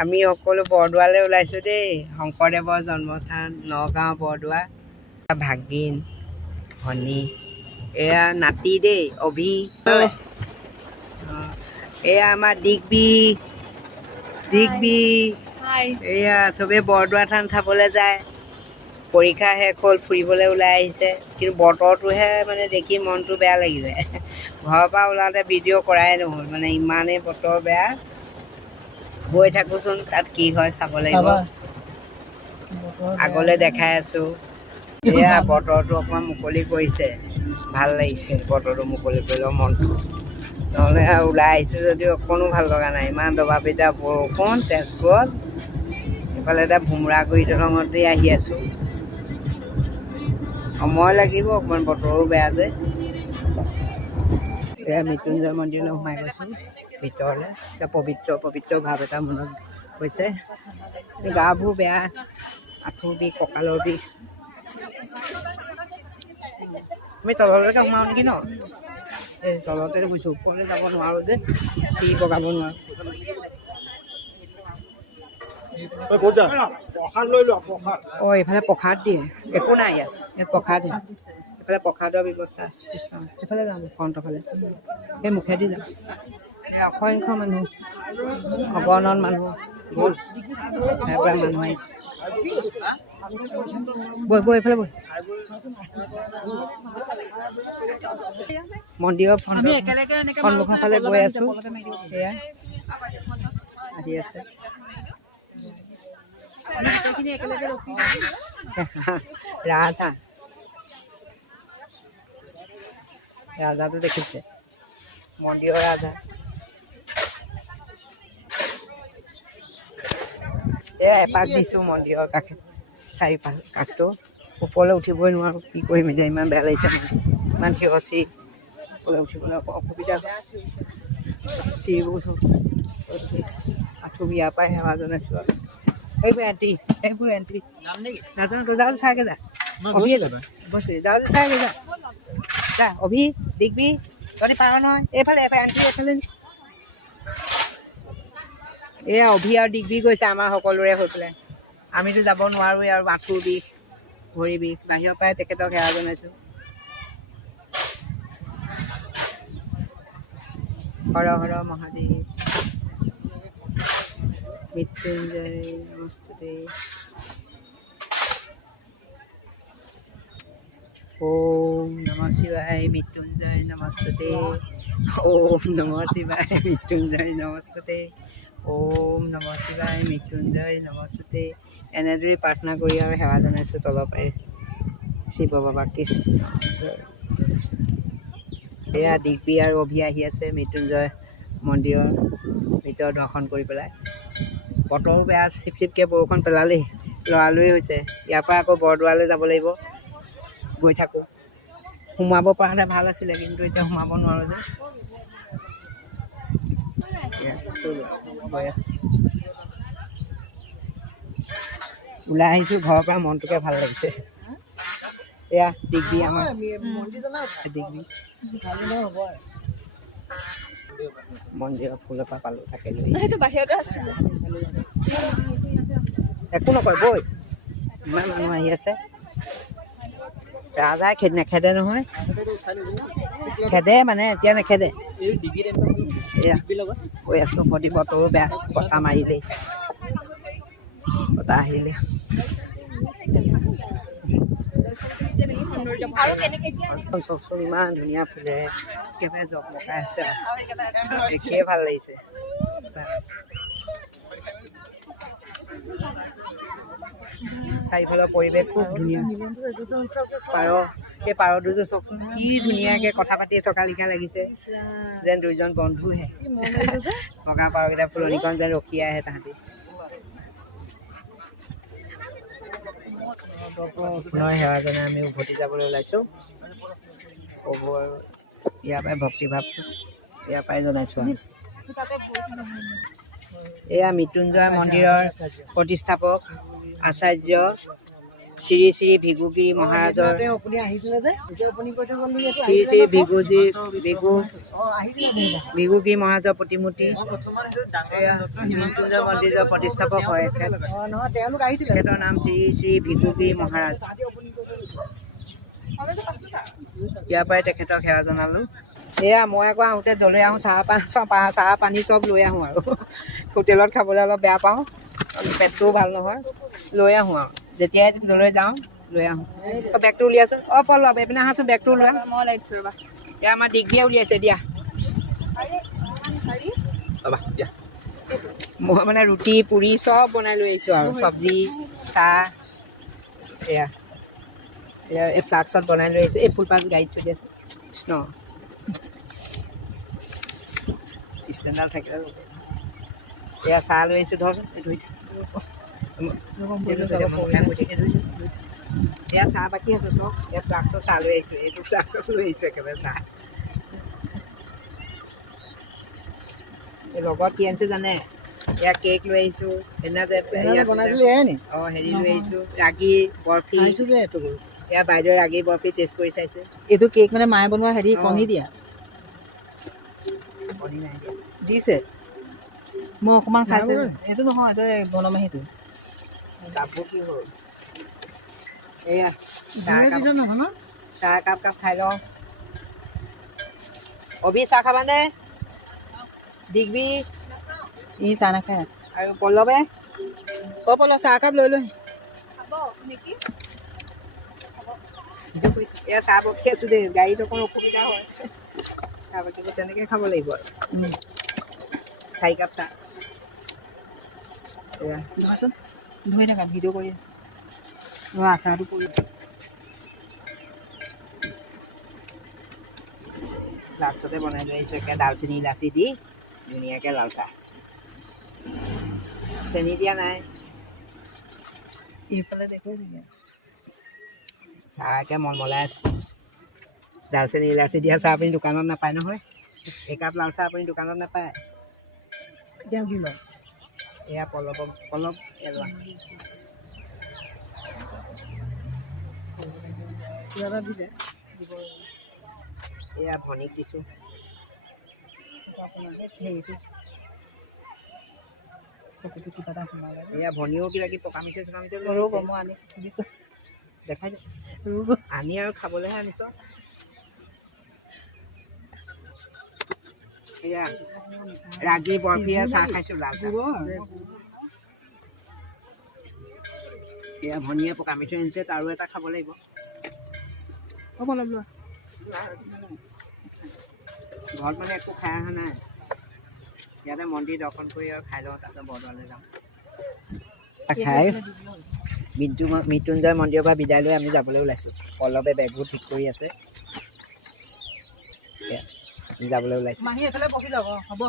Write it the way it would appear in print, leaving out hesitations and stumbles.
আমি সকলো বৰদোৱালৈ ওলাইছোঁ দেই। শংকৰদেৱৰ জন্মস্থান নগাঁও বৰদোৱা। ভাগিন ভনী এয়া নাতি দেই অভি। এয়া আমাৰ দিগবি এয়া চবেই বৰদোৱা থান চাবলৈ যায়। পৰীক্ষা শেষ হ'ল, ফুৰিবলৈ ওলাই আহিছে। কিন্তু বতৰটোহে মানে দেখি মনটো বেয়া লাগিলে। ঘৰৰ পৰা ওলাওঁতে ভিডিঅ' কৰাই নহ'ল, মানে ইমানেই বতৰ বেয়া। গৈ থাকোঁচোন, তাত কি হয় চাব লাগিব। আগলৈ দেখাই আছোঁ। এয়া বতৰটো অকণমান মুকলি কৰিছে, ভাল লাগিছে বতৰটো মুকলি কৰিলেও মনটো। নহ'লে ওলাই আহিছোঁ যদিও অকণো ভাল লগা নাই, ইমান দবা পিটা বৰষুণ তেজপুৰত। এইফালে এতিয়া ভোমোৰাগুৰি দলঙতে আহি আছোঁ। সময় লাগিব অকণমান, বতৰো বেয়া যে। এয়া মৃত্যুঞ্জয় মন্দিৰলৈ সোমাই গৈছোঁ ভিতৰলৈ। এতিয়া পবিত্ৰ ভাৱ এটা মনত হৈছে। গাবোৰ বেয়া, আঁঠুৰ বিষ, কঁকালৰ বিষ। আমি তললৈকে সোমাওঁ নেকি ন? এই তলতে গৈছোঁ, ওপৰলৈ যাব নোৱাৰোঁ যে, চিৰি বগাব নোৱাৰোঁ। অঁ, এইফালে প্ৰসাদ দিয়ে, একো নাই ইয়াত প্ৰসাদ দিয়ে। এইফালে প্ৰসাদৰ ব্যৱস্থা আছে। কৃষ্ণ, এইফালে যাম ফ্ৰণ্টৰ ফালে, সেই মুখেদি যাম। অসংখ্য মানুহ, অগণন মানুহ গ'ল, তাৰ পৰা মানুহ আহিছে। বৈ এইফালে বৈ। মন্দিৰৰ সন্মুখৰ ফালে গৈ আছোঁ। সেয়া আহি আছে। ৰাজাটো দেখিছে, মন্দিৰৰ ৰাজা। এয়া এপাক দিছোঁ মন্দিৰৰ কাষে, চাৰিপাক কাষটো। ওপৰলৈ উঠিবই নোৱাৰোঁ, কি কৰিম এতিয়া, ইমান বেয়া লাগিছে। ইমান থিয় চিৰি, ওপৰলৈ উঠিবলৈ অসুবিধা। চিৰিবোৰ আঁঠু বিয়াৰ পৰাই সেৱা জনাইছোঁ আৰু। এইবোৰ এণ্ট্ৰি নাজানো, যাওঁ চাগে যা, অভিয়ে গৈছোঁ, যাওঁ চাগে যা, যা অভি দিগবি, তহঁতি পাৰ নহয়। এইফালে এণ্ট্ৰি এইফালে। এয়া অভি আৰু দিগবি গৈছে আমাৰ সকলোৰে হৈ পেলাই। আমিতো যাব নোৱাৰোঁৱেই, আৰু আঁঠুৰ বিষ, ভৰি বিষ। বাহিৰৰ পৰাই তেখেতক সেৱা জনাইছোঁ। হৰ হৰ মহাদেৱ, মৃত্যুঞ্জয় নমস্তুতে, ওম নমঃ শিৱায়, মৃত্যুঞ্জয় নমস্তুতে, ওম নমঃ শিৱায়, মৃত্যুঞ্জয় নমস্তুতে, ওম নমঃ শিৱায়, মৃত্যুঞ্জয় নমস্তুতে। এনেদৰেই প্ৰাৰ্থনা কৰি আৰু সেৱা জনাইছোঁ তলৰ পৰাই। শিৱ বাবা কৃষ্ণ। এয়া দিগবি আৰু অভি আহি আছে মৃত্যুঞ্জয় মন্দিৰৰ ভিতৰত দৰ্শন কৰি পেলাই। বতৰো বেয়া, চিপ চিপকৈ বৰষুণ পেলালেই, লৰালৰি হৈছে। ইয়াৰ পৰা আকৌ বৰদোৱালৈ যাব লাগিব। গৈ থাকোঁ, সোমাব পৰা হ'লে ভাল আছিলে, কিন্তু এতিয়া সোমাব নোৱাৰোঁ যে। গৈ আছোঁ, ওলাই আহিছোঁ ঘৰৰ পৰা, মনটোকে ভাল লাগিছে। এয়া দিগবি, আমাৰ দিগবি মন্দিৰৰ ফুল এপাহ পালোঁ, তাকে লৈ একো নকয় বৈ। ইমান মানুহ আহি আছে। ৰাজাই নেখেদে নহয়, খেদে মানে এতিয়া নেখেদে। এয়া কৈ আছোঁ, নদী বতৰো বেয়া, বতাহ মাৰিলেই, বতাহ আহিলে। চকচোন ইমান ধুনীয়া ফুলেৰে একেবাৰে জকমকাই আছে, দেখিয়ে ভাল লাগিছে। চাৰিওফালৰ পৰিৱেশ খুব ধুনীয়া। পাৰ, সেই পাৰ দুযোৰ চাওকচোন কি ধুনীয়াকৈ কথা পাতি থকা লিখা লাগিছে, যেন দুইজন বন্ধুহে। বগা পাৰকেইটা ফুলনিখন যেন ৰখি আহে তাহাঁতি। পুনৰ সেৱা জনাই আমি উভতি যাবলৈ ওলাইছোঁ। প্ৰভু আৰু ইয়াৰ পৰাই ভক্তিভাৱটো ইয়াৰ পৰাই জনাইছোঁ আৰু। এয়া মৃত্যুঞ্জয় মন্দিৰৰ প্ৰতিষ্ঠাপক আচাৰ্য শ্ৰী শ্ৰী ভিগুগিৰি মহাৰাজৰ আপুনি আহিছিলে যে আপুনি কৈ থৈ গ'ল শ্ৰী শ্ৰী ভিগুগিৰি মহাৰাজৰ প্ৰতিমূৰ্তি মৃত্যুঞ্জয় মন্দিৰৰ প্ৰতিষ্ঠাপক হয় নহয় তেওঁলোক আহিছিলে তেখেতৰ নাম শ্ৰী শ্ৰী ভিগুগিৰি মহাৰাজ ইয়াৰ পৰাই তেখেতক সেৱা জনালোঁ এয়া মই আকৌ আহোঁতে জলৈ আহোঁ চাহ পানী চব লৈ আহোঁ আৰু হোটেলত খাবলৈ অলপ বেয়া পাওঁ পেটটোও ভাল নহয় লৈ আহোঁ আৰু যেতিয়াই জলৈ যাওঁ লৈ আহোঁ বেগটো উলিয়াইছোঁ পল্লৱ এইপিনে আহাচোন বেগটো ওলোৱা এয়া আমাৰ ডিগ্ৰীয়ে উলিয়াইছে দিয়া মই মানে ৰুটি পুৰি চব বনাই লৈ আহিছোঁ আৰু চব্জি চাহ এয়া এয়া এই ফ্লাক্সত বনাই লৈ আহিছোঁ এই ফুলপাত গাড়ীত থৈ দিছে কৃষ্ণ ষ্টেণ্ডাল থাকিলে এয়া চাহ লৈ আহিছোঁ ধৰচোন ধুই এয়া চাহ বাকী আছোঁ চব এয়া ফ্লাক্সত চাহ লৈ আহিছোঁ এইটো ফ্লাক্সত লৈ আহিছোঁ একেবাৰে চাহ লগত কি আনিছোঁ জানে এয়া কেক লৈ আহিছোঁ সেইদিনা যে বনাইছিলোঁ নি অঁ হেৰি লৈ আহিছোঁ ৰাগী বৰফি এয়া বাইদেৱে ৰাগী বৰফি টেষ্ট কৰি চাইছে এইটো কেক মানে মায়ে বনোৱা হেৰি কণী দিয়া কণী নাই দিয়া দিছে মই অকণমান খাইছোঁ এইটো নহয় এইটো বনমাহীটো কাপোৰ কি হ'ল এয়া নহয় চাহ একাপ খাই লওঁ অভি চাহ খাবানে দিগবি ই চাহ নাখায় আৰু পল্লৱে পল্লৱ চাহ একাপ লৈ লৈ এয়া চাহ বকি আছোঁ দেই গাড়ীত অকণ অসুবিধা হয় চাহ বকিব তেনেকৈ খাব লাগিব আৰু 4 কাপ চাহ এয়া ধৰচোন ধুই থাকা ভিডিঅ' কৰি মই আচাৰটো কৰি ফ্লাক্সতে বনাই লৈ আহিছোঁ একে দালচেনি ইলাচি দি ধুনীয়াকৈ লাল চাহ চেনি দিয়া নাই এইফালে দেখুৱাই থাকে চাহ একে মলমলাই আছে দালচেনি ইলাচি দিয়া চাহ আপুনি দোকানত নাপায় নহয় একাপ লাল চাহ আপুনি দোকানত নাপায় তেওঁ কি লয় এয়া পল্লৱ এলোৱা কিবা এটা দিলে এয়া ভনীক দিছোঁ চকুটো কিবা এটা সোমালে এয়া ভনীও কিবা কিবি পকা মিঠৈ চকা মিঠৈ ৰ'ব মই আনিছোঁ শুনিছোঁ দেখাই দে আনি আৰু খাবলৈহে আনিছ এয়া ৰাগী বৰফিৰে চাহ খাইছোঁ লাল চাহ এয়া ভনীয়ে পকা মিঠৈ আনিছে তাৰো এটা খাব লাগিব হ'ব লোৱা ঘৰত মানে একো খাই অহা নাই ইয়াতে মন্দিৰ দৰ্শন কৰি আৰু খাই লওঁ তাৰপিছত বৰদোৱালৈ যাওঁ খাই মৃত্যুঞ্জয় মন্দিৰৰ পৰা বিদায় লৈ আমি যাবলৈ ওলাইছোঁ পল্লৱে বেগবোৰ ঠিক কৰি আছে যাবলৈ ওলাইছোঁ মাহী এফালে বহি যাব হ'ব